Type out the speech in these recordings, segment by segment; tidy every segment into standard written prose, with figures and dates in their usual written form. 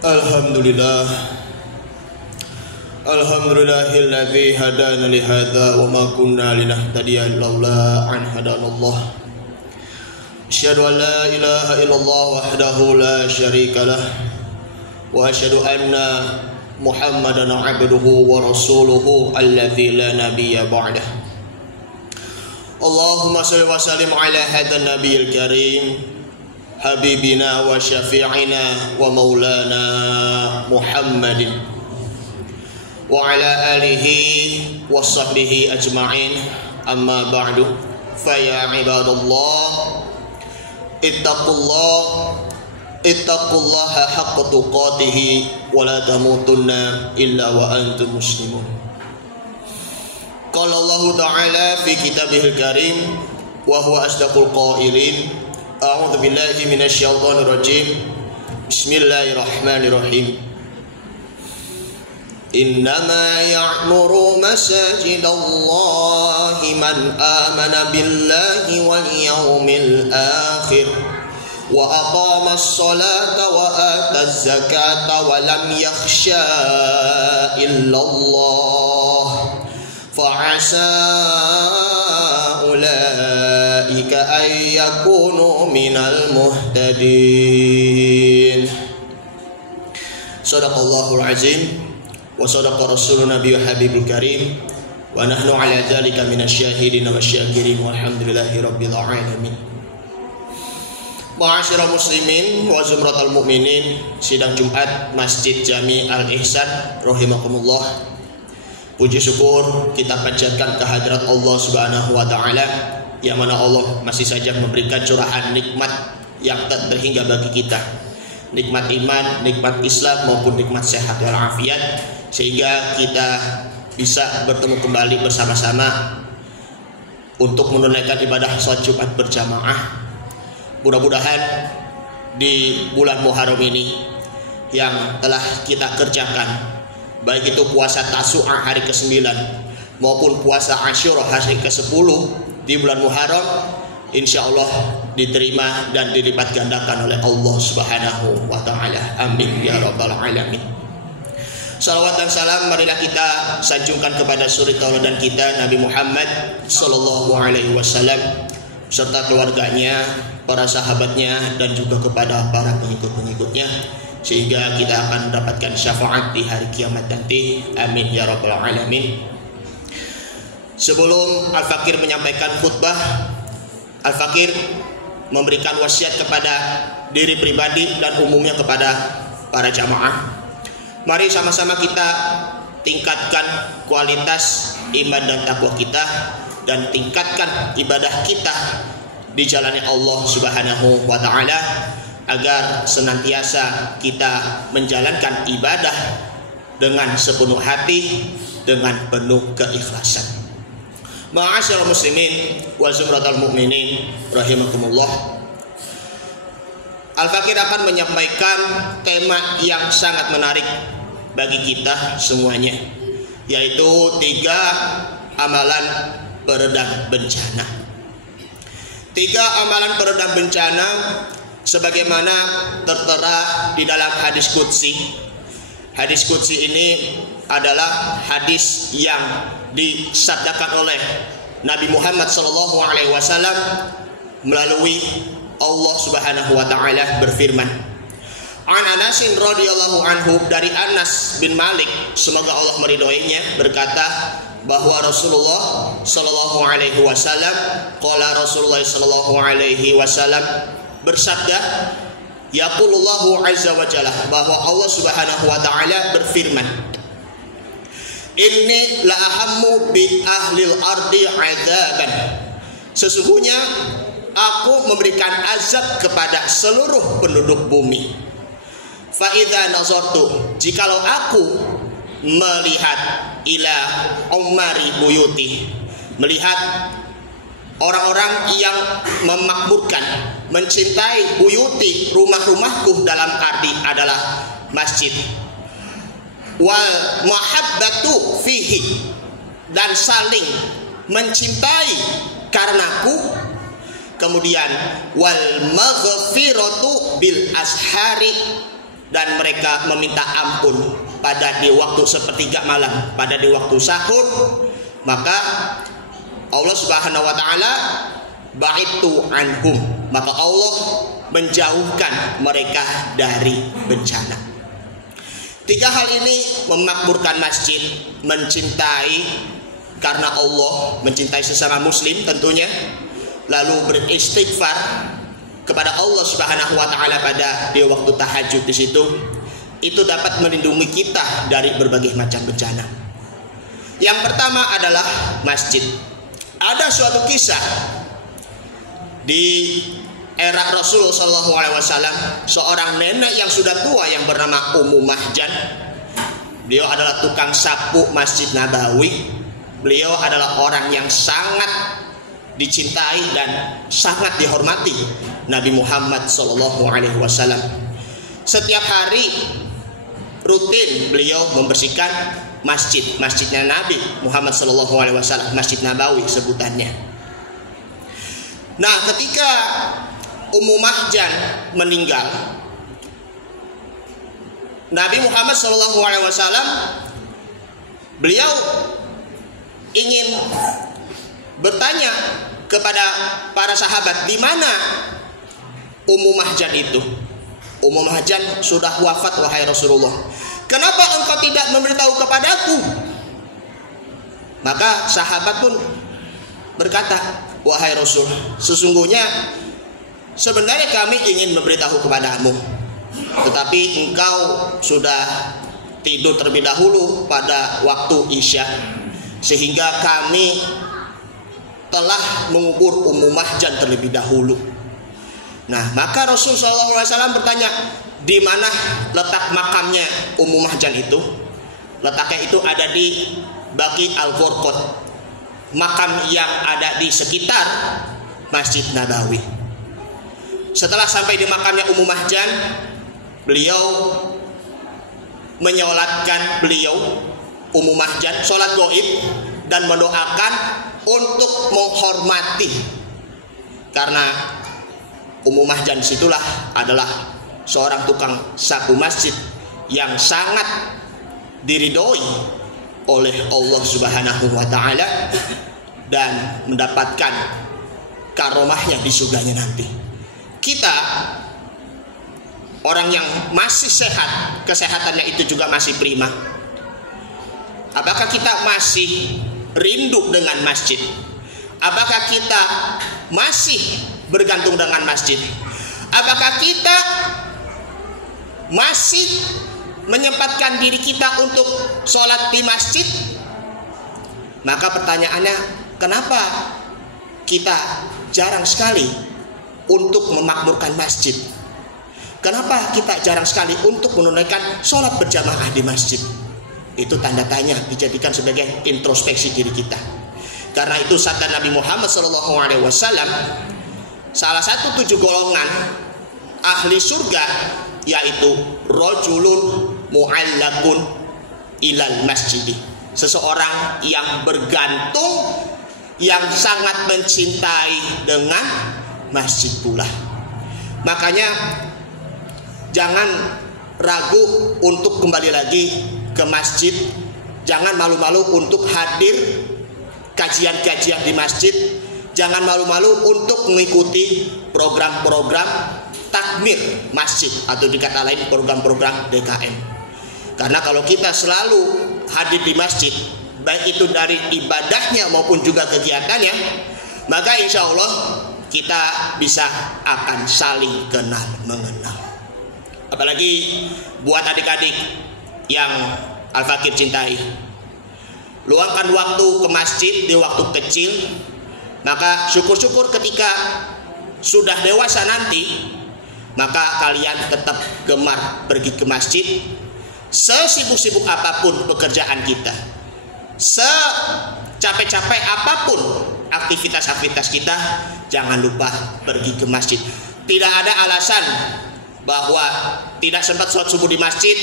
Alhamdulillah, alhamdulillahilladzi hadana li hadza wa ma kunna linahtadiya laula an hadanallah. Asyhadu an la ilaha illallah wahdahu la syarikalah wa asyhadu anna Muhammadan abduhu wa rasuluhu alladzi la nabiyya ba'dah. Allahumma shalli wa sallim ala hadzal nabiyil karim habibina wa syafi'ina wa maulana Muhammadin wa ala alihi wa sahbihi ajma'in, amma ba'du. Faya ibadallah ittaqullaha haqqa tuqatih wa la tamutunna illa wa antum muslimun. Qala Allah ta'ala fi kitabihil karim wa huwa asdaqul qailin. A'udzu billahi minasyaitonir rajim. Bismillahirrahmanirrahim. Innama ya'muru masajidallahi man amana billahi wal yawmil akhir wa aqamas salata wa ataz zakata wa lam yakhsha illallah fa'asa ulaika ay yakunu minal muhtadin. Shadaqallahul azim wa sadaqa rasulun nabiyyu habibul karim wa nahnu ala dzalika minasyahidin wa syakirin walhamdulillahi rabbil alamin. Ma'asyiral muslimin wa zumratal mukminin, sidang Jumat Masjid Jami Al Ihsan rahimakumullah. Puji syukur kita panjatkan kehadirat Allah Subhanahu wa taala, yang mana Allah masih saja memberikan curahan nikmat yang tak terhingga bagi kita. Nikmat iman, nikmat Islam maupun nikmat sehat walafiat, sehingga kita bisa bertemu kembali bersama-sama untuk menunaikan ibadah salat Jumat berjamaah. Mudah-mudahan di bulan Muharram ini yang telah kita kerjakan, baik itu puasa Tasu'a hari ke-9 maupun puasa Asyura hari ke-10 di bulan Muharram, insya Allah diterima dan dilipat gandakan oleh Allah Subhanahu wa ta'ala. Amin ya rabbal alamin. Salawat dan salam marilah kita sanjungkan kepada suri tauladan kita Nabi Muhammad sallallahu alaihi wasallam serta keluarganya, para sahabatnya, dan juga kepada para pengikut-pengikutnya, sehingga kita akan mendapatkan syafaat di hari kiamat nanti. Amin ya rabbal alamin. Sebelum Al-Fakir menyampaikan khutbah, Al-Fakir memberikan wasiat kepada diri pribadi dan umumnya kepada para jamaah. Mari sama-sama kita tingkatkan kualitas iman dan takwa kita, dan tingkatkan ibadah kita di jalannya Allah Subhanahu wa ta'ala, agar senantiasa kita menjalankan ibadah dengan sepenuh hati, dengan penuh keikhlasan. Ma'asyiral muslimin wa zumratal mukminin rahimakumullah. Al-Fakir akan menyampaikan tema yang sangat menarik bagi kita semuanya, yaitu 3 amalan peredam bencana. 3 amalan peredam bencana sebagaimana tertera di dalam hadis qudsi. Hadis qudsi ini adalah hadis yang disabdakan oleh Nabi Muhammad sallallahu alaihi wasallam melalui Allah Subhanahu wa taala berfirman, An Anasin radhiyallahu anhu, dari Anas bin Malik, semoga Allah meridhoinya, berkata bahwa Rasulullah sallallahu alaihi wasallam, qala Rasulullah sallallahu alaihi wasallam bersabda, yaqulullahu azza wa jalla, bahwa Allah Subhanahu wa taala berfirman, inni la ahammu bi ahlil ardi azaban, sesungguhnya aku memberikan azab kepada seluruh penduduk bumi. Fa idza nazartu, jikalau aku melihat ila umari buyuti, melihat orang-orang yang memakmurkan, mencintai buyuti, rumah-rumahku, dalam arti adalah masjid, wal mahabbatu fihi, dan saling mencintai karenaku, kemudian wal maghfiratu bil ashari, dan mereka meminta ampun pada di waktu sepertiga malam, pada di waktu sahur, maka Allah Subhanahu wa taala baitu anhum, maka Allah menjauhkan mereka dari bencana. Tiga hal ini, memakmurkan masjid, mencintai karena Allah, mencintai sesama muslim tentunya, lalu beristighfar kepada Allah Subhanahu wa taala pada di waktu tahajud, di situ itu dapat melindungi kita dari berbagai macam bencana. Yang pertama adalah masjid. Ada suatu kisah di era Rasulullah SAW, seorang nenek yang sudah tua yang bernama Ummu Mahjan. Beliau adalah tukang sapu Masjid Nabawi. Beliau adalah orang yang sangat dicintai dan sangat dihormati Nabi Muhammad SAW. Setiap hari rutin beliau membersihkan masjidnya Nabi Muhammad SAW, Masjid Nabawi sebutannya. Nah, ketika Ummu Mahjan meninggal, Nabi Muhammad SAW beliau ingin bertanya kepada para sahabat, di mana Ummu Mahjan itu? Ummu Mahjan sudah wafat, wahai Rasulullah. Kenapa engkau tidak memberitahu kepadaku? Maka sahabat pun berkata, wahai Rasul, sesungguhnya sebenarnya kami ingin memberitahu kepadamu, tetapi engkau sudah tidur terlebih dahulu pada waktu Isya, sehingga kami telah mengubur Ummu Mahjan terlebih dahulu. Nah, maka Rasul SAW bertanya, di mana letak makamnya Ummu Mahjan itu? Letaknya itu ada di Baqi Al-Gharqad, makam yang ada di sekitar Masjid Nabawi. Setelah sampai di makamnya Ummu Mahjan, beliau menyolatkan Ummu Mahjan sholat gaib dan mendoakan untuk menghormati, karena Ummu Mahjan situlah adalah seorang tukang sapu masjid yang sangat diridhoi oleh Allah Subhanahu wa taala dan mendapatkan karomahnya di surganya nanti. Kita orang yang masih sehat, kesehatannya itu juga masih prima, apakah kita masih rindu dengan masjid? Apakah kita masih bergantung dengan masjid? Apakah kita masih menyempatkan diri kita untuk sholat di masjid? Maka pertanyaannya, kenapa kita jarang sekali untuk memakmurkan masjid? Kenapa kita jarang sekali untuk menunaikan sholat berjamaah di masjid? Itu tanda tanya, dijadikan sebagai introspeksi diri kita. Karena itu sabda Nabi Muhammad SAW, salah satu 7 golongan ahli surga yaitu rajulun mu'allaqun ilal masjid, seseorang yang bergantung, yang sangat mencintai dengan masjid pula. Makanya jangan ragu untuk kembali lagi ke masjid, jangan malu-malu untuk hadir kajian-kajian di masjid, jangan malu-malu untuk mengikuti program-program takmir masjid atau dikata lain program-program DKM. Karena kalau kita selalu hadir di masjid, baik itu dari ibadahnya maupun juga kegiatannya, maka insya Allah kita bisa akan saling kenal mengenal. Apalagi buat adik-adik yang Al-Fakir cintai, luangkan waktu ke masjid di waktu kecil, maka syukur-syukur ketika sudah dewasa nanti, maka kalian tetap gemar pergi ke masjid. Sesibuk-sibuk apapun pekerjaan kita, secapek-capek apapun aktivitas-aktivitas kita, jangan lupa pergi ke masjid. Tidak ada alasan bahwa tidak sempat sholat subuh di masjid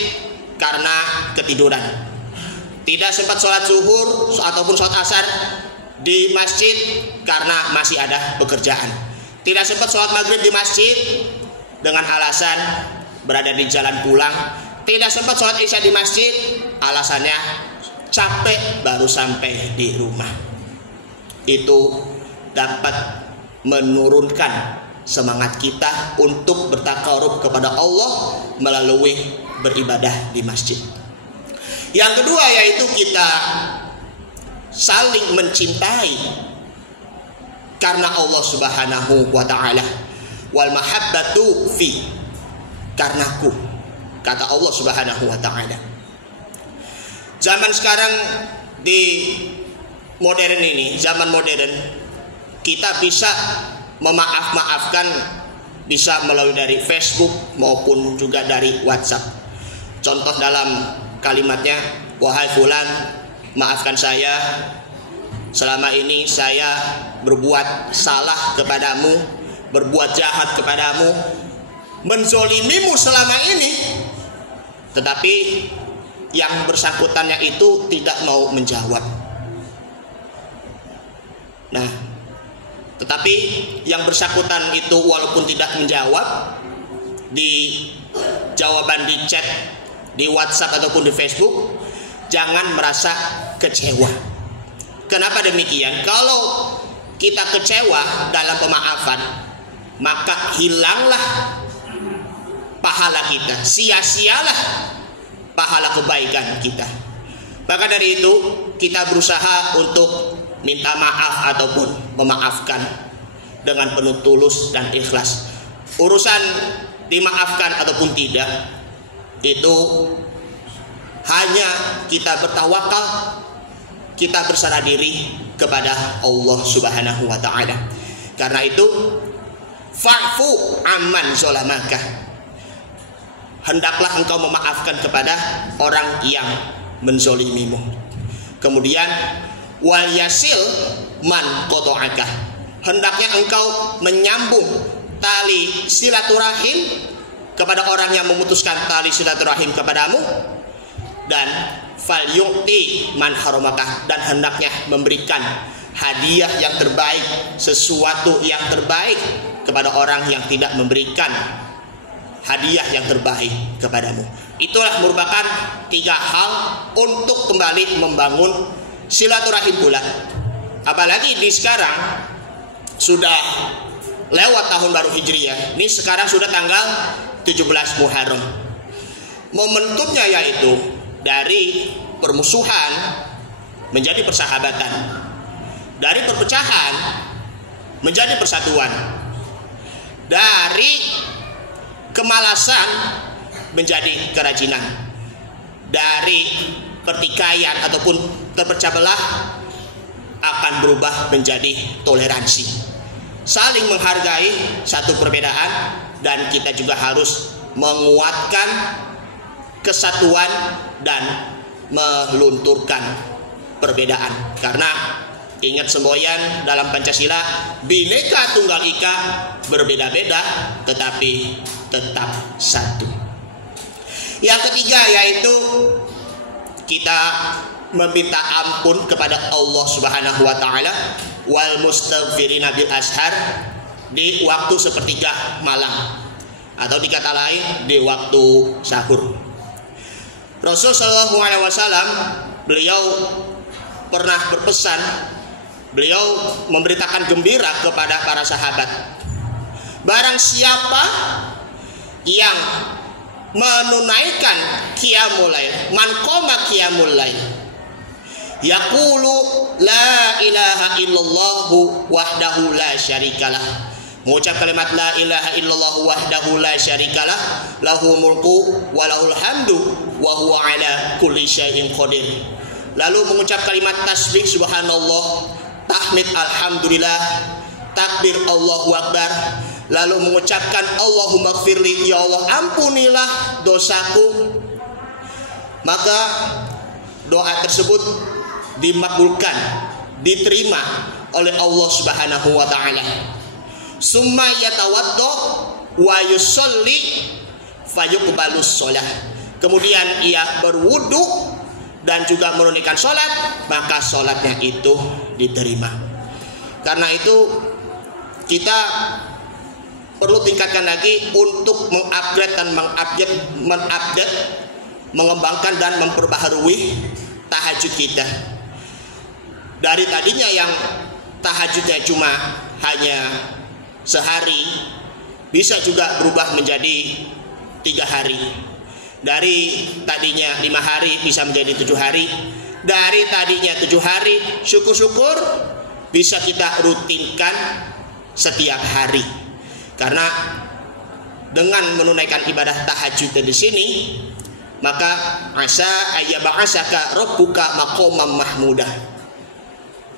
karena ketiduran, tidak sempat sholat zuhur ataupun sholat asar di masjid karena masih ada pekerjaan, tidak sempat sholat maghrib di masjid dengan alasan berada di jalan pulang, tidak sempat sholat isya di masjid alasannya capek baru sampai di rumah. Itu dapat menurunkan semangat kita untuk bertakarub kepada Allah melalui beribadah di masjid. Yang kedua yaitu kita saling mencintai karena Allah Subhanahu wa ta'ala. Wal mahabbatu fi, karenaku, kata Allah Subhanahu wa ta'ala. Zaman sekarang di modern ini, zaman modern, kita bisa memaaf-maafkan, bisa melalui dari Facebook maupun juga dari WhatsApp. Contoh dalam kalimatnya, wahai fulan, maafkan saya, selama ini saya berbuat salah kepadamu, berbuat jahat kepadamu, menzolimimu selama ini. Tetapi yang bersangkutannya itu tidak mau menjawab. Nah, tetapi yang bersangkutan itu walaupun tidak menjawab di jawaban di chat, di WhatsApp ataupun di Facebook, jangan merasa kecewa. Kenapa demikian? Kalau kita kecewa dalam pemaafan, maka hilanglah pahala kita, sia-sialah pahala kebaikan kita. Maka dari itu kita berusaha untuk minta maaf ataupun memaafkan dengan penuh tulus dan ikhlas. Urusan dimaafkan ataupun tidak, itu hanya kita bertawakal, kita berserah diri kepada Allah Subhanahu wa ta'ala. Karena itu fa'fu amman zolamaka, hendaklah engkau memaafkan kepada orang yang menzolimimu. Kemudian wal yasil man qata'aka, hendaknya engkau menyambung tali silaturahim kepada orang yang memutuskan tali silaturahim kepadamu. Dan fal yu'ti man haramaka, dan hendaknya memberikan hadiah yang terbaik, sesuatu yang terbaik kepada orang yang tidak memberikan hadiah yang terbaik kepadamu. Itulah merupakan 3 hal untuk kembali membangun silaturahim pula. Apalagi di sekarang sudah lewat tahun baru Hijriah. Ini sekarang sudah tanggal 17 Muharram. Momentumnya yaitu dari permusuhan menjadi persahabatan, dari perpecahan menjadi persatuan, dari kemalasan menjadi kerajinan, dari pertikaian ataupun terpecah belah akan berubah menjadi toleransi, saling menghargai satu perbedaan, dan kita juga harus menguatkan kesatuan dan melunturkan perbedaan. Karena ingat semboyan dalam Pancasila, Bhinneka Tunggal Ika, berbeda-beda tetapi tetap satu. Yang ketiga yaitu kita meminta ampun kepada Allah Subhanahu wa ta'ala, wal mustaghfirina bil ashar, di waktu sepertiga malam, atau dikata lain di waktu sahur. Rasul Shallallahu Alaihi Wasallam, beliau pernah berpesan Beliau memberitakan gembira kepada para sahabat. Barang siapa yang menunaikan qiyamul lail, man qama qiyamul lail, yaqulu la ilaha illallah wahdahu la syarikalah, mengucap kalimat la ilaha illallah wahdahu la syarikalah, lahu mulku wa lahul hamdu wa huwa ala kulli syai'in qadir. Lalu mengucap kalimat tasbih subhanallah, tahmid alhamdulillah, takbir Allahu akbar, lalu mengucapkan Allahumma gfirli, ya Allah ampunilah dosaku, maka doa tersebut dimakbulkan, diterima oleh Allah Subhanahu wa taala. Summa yatawaddo wa yusolli fayuqbalus sholah. Kemudian ia berwudu dan juga menunaikan sholat, maka sholatnya itu diterima. Karena itu kita perlu tingkatkan lagi untuk mengupgrade dan mengupdate, mengembangkan dan memperbaharui tahajud kita. Dari tadinya yang tahajudnya cuma hanya sehari, bisa juga berubah menjadi 3 hari. Dari tadinya 5 hari bisa menjadi 7 hari. Dari tadinya 7 hari, syukur-syukur bisa kita rutinkan setiap hari. Karena dengan menunaikan ibadah tahajud di sini, maka asa ayyab'asaka rabbuka maqaman mahmudah.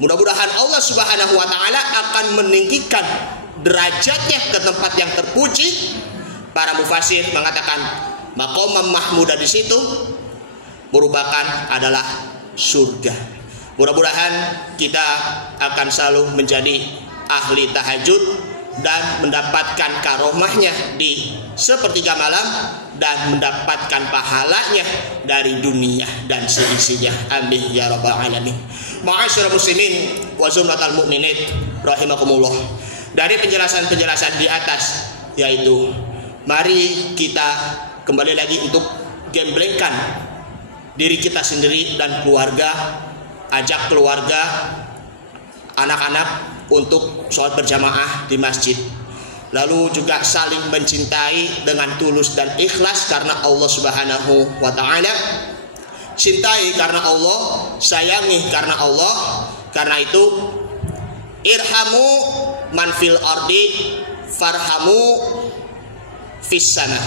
Mudah-mudahan Allah Subhanahu wa taala akan meninggikan derajatnya ke tempat yang terpuji. Para mufasir mengatakan maqaman mahmudah di situ merupakan adalah surga. Mudah-mudahan kita akan selalu menjadi ahli tahajud dan mendapatkan karomahnya di sepertiga malam dan mendapatkan pahalanya dari dunia dan seisinya. Amin ya rabbal alamin. Ma'asyiral muslimin wa zumratal mu'minin rahimakumullah. Dari penjelasan-penjelasan di atas, yaitu mari kita kembali lagi untuk gemblengkan diri kita sendiri dan keluarga, ajak keluarga, anak-anak untuk sholat berjamaah di masjid. Lalu juga saling mencintai dengan tulus dan ikhlas karena Allah Subhanahu wa taala. Cintai karena Allah, sayangi karena Allah. Karena itu irhamu man fil ardi farhamu fis sana.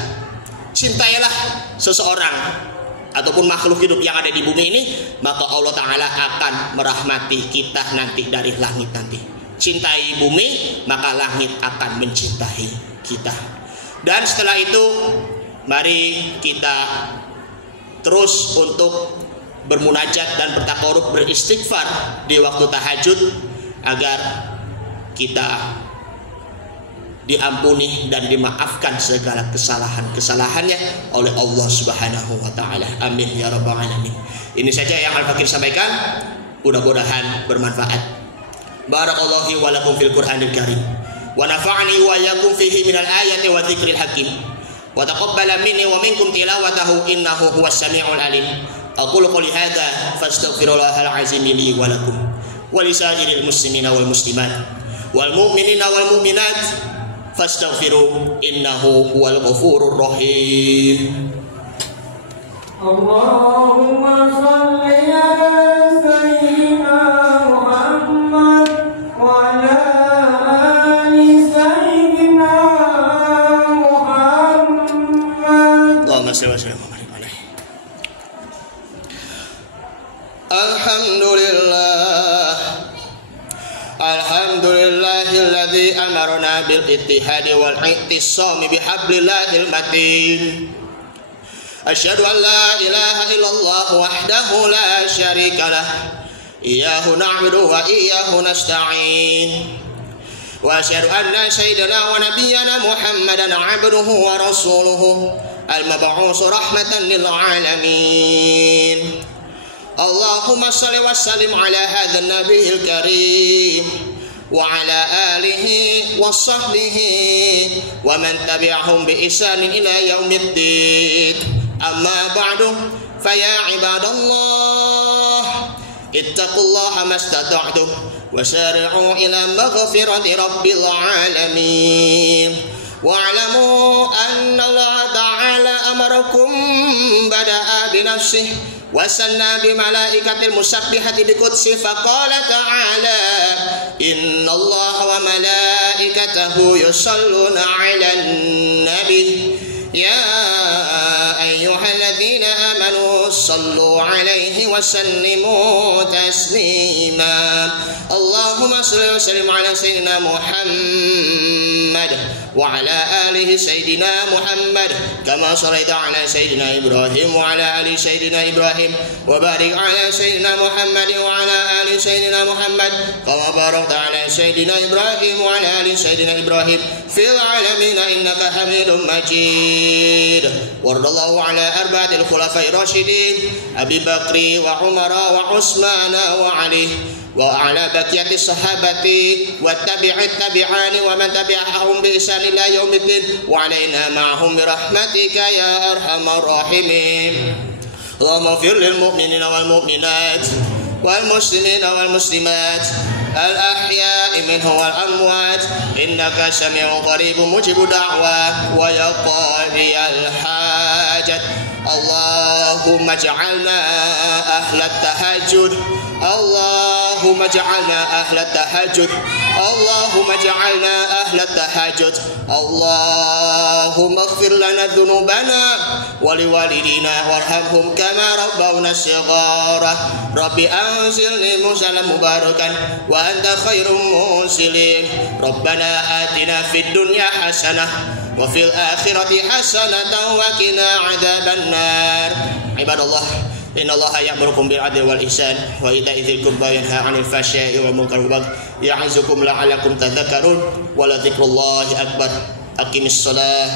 Cintailah seseorang ataupun makhluk hidup yang ada di bumi ini, maka Allah taala akan merahmati kita nanti dari langit nanti. Cintai bumi, maka langit akan mencintai kita. Dan setelah itu, mari kita terus untuk bermunajat dan bertakarub, beristighfar di waktu tahajud agar kita diampuni dan dimaafkan segala kesalahan-kesalahannya oleh Allah Subhanahu wa taala. Amin ya rabbal alamin. Ini saja yang Al-Fakir sampaikan, mudah-mudahan bermanfaat. Barakallahu wa lakum fil Qur'anil Karim wa nafa'ani wa iyyakum fihi minal ayati wa dzikril hakim wa taqabbala minni wa minkum tilawatahu innahu huwas samiul alim. Aqulu qouli hadza fastaghfirullahal azim li wa lakum wa lisairil muslimina wal muslimat wal mu'minina wal mu'minat fastaghfiru innahu huwal ghafurur rahim. Allahumma shalli ala sayyidina Muhammad wa ala ali sayyidina Muhammad. Allahumma shalli wa sallim alaihi. Alhamdulillah, alhamdulillahilladzi amarna bil ittihadi wal i'tisami bihablillahil matin. Asyhadu an la ilaha illallah wahdahu la syarika lah, iyyahu na'budu wa iyyahu nasta'in. Wa asyhadu anna sayyidana wa nabiyyana Muhammadan 'abduhu wa rasuluhu al-mab'uts rahmatan lil alamin. Allahumma shalli wa sallim ala hadzal nabiyil karim wa ala alihi wa sahbihi wa man tabi'ahum bi ihsanin ila yaumiddin. Amma ba'du, faya ibadallah ittaqullaha mastata'tum wasari'u ila maghfirati rabbil alamin wa'lamu anna Allah ta'ala amarakum bada'a binafsihi wasanna bimalaikatil musabbihati biqudsi faqala ta'ala innallaha wa malaikatahu yusalluna 'alan nabi ya ayyuhalladzina amanu sallu 'alaihi wa sallimu taslima Allahumma shalli wa sallim 'ala sayyidina Muhammad wa 'ala alihi sayyidina Muhammad kama shallaita 'ala sayyidina Ibrahim wa 'ala ali sayyidina Ibrahim wa barik 'ala sayyidina Muhammad wa 'ala ali sayyidina Muhammad kama barakta 'ala sayyidina Ibrahim wa 'ala ali sayyidina Ibrahim fil 'alamin innaka Hamidum Majid warḍallahu 'ala arba'atil khulafa'ir rasyidin Abi Bakri wa Umar wa Utsman wa Ali wa ala baqiyati sahabati wa tabi'it tabi'ani wa man tabi'ahum bi ihsan ila yaumiddin wa alaina ma'hum bi rahmatika ya arhamar rahimin Allahumma ighfir lil mu'minina wal mu'minat wal muslimina wal muslimat al ahya'i minhum wal amwat innaka sami'un qaribun mujibud da'wah wa ya qadiyal hajat Allahumma ij'alna ahlat tahajjud Allahumma ij'alna ahlat tahajjud Allahumma ij'alna ahlat tahajjud Allahumma ighfir lana dhunubana wa liwalidina warhamhum kama rabbawna shighara Rabbi anzilni munzalan mubarakan wa anta khairum munzilin Rabbana atina fid dunya hasanah wa fil akhirati hasanatan wa qina adzaban nar Ibadallah innallaha ya'murukum bil adli wal ihsan wa ita'i dzil qurba wa yanha 'anil fahsya'i wal munkari wal baghi ya'izukum la'allakum tadhakkarun wa la dzikrullahi akbar aqimis shalah